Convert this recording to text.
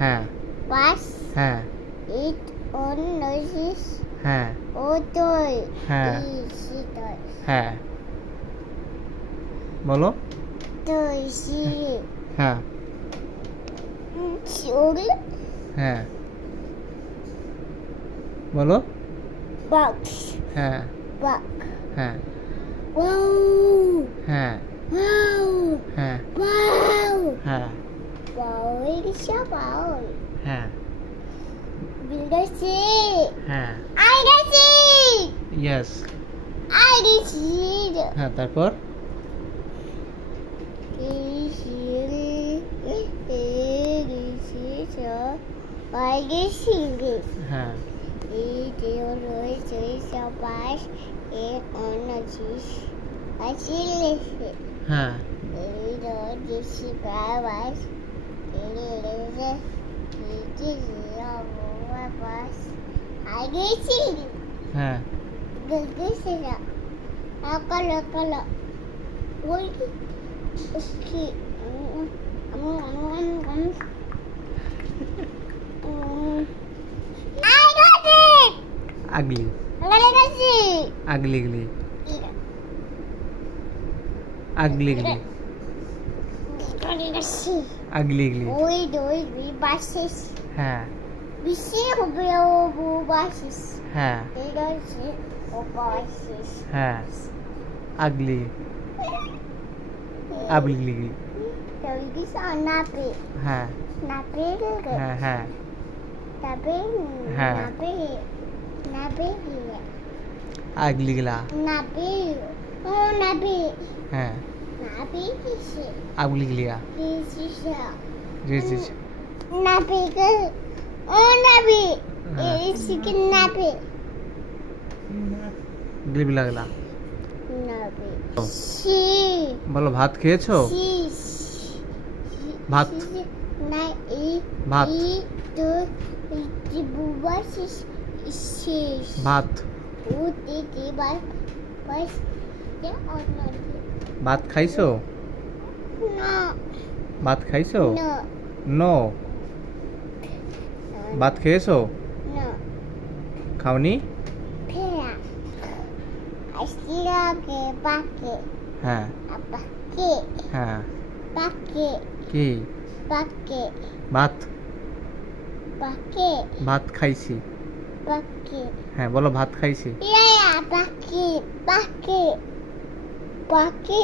হ্যাঁ বাইশ হ্যাঁ ইট অন নজিশ হ্যাঁ ও দই হ্যাঁ। ইসি দই হ্যাঁ বলো দই সি হ্যাঁ চুল হ্যাঁ বলো বক্স হ্যাঁ বক হ্যাঁ ওয়াও হ্যাঁ ওয়াও হ্যাঁ ওয়াও হ্যাঁ ওয়াও রিক্সা পাও হ্যাঁ বিলডাসি হ্যাঁ আই গেছি ইয়েস আই গেছি হ্যাঁ তারপর গেছি গেছি আই গেছি হ্যাঁ এই দেও রয়েছে সবাই এ অনজিস আসিলেছে হ্যাঁ এই রয়েছে বাবাস এই লেজে কি বাবাস আগে ছিল হ্যাঁ গেছে না আকল আকল ওই কি I got it! Ugly I got it! আগলি গলি আগলি গলি ওই দই বি বাসিস হ্যাঁ। বেশি হবে ও বাসিস হ্যাঁ। রয়েছে ও বাসিস হ্যাঁ। আগলি আগলি দিস নাপে হ্যাঁ। নাপে হ্যাঁ হ্যাঁ। নাপে হ্যাঁ। নাপে নাপে আগলি গলা নাপে ও নাপে হ্যাঁ। রেজিস নাপে কে ও নাপে হ্যাঁ। এই চিকেন নাপে গলি বিলা গলা নাপে ও। সি বলো ভাত খেয়েছো? সি ভাত। না এই ভাত। এই তো এই বুবা শেষ শেষ ভাত ভাত খাইছো? ভাত খাইছো? না। ভাত খেয়েছো? খাওনি? হ্যাঁ। হ্যাঁ। ভাত খাইছি। হ্যাঁ বলো ভাত খাইছি। পাকে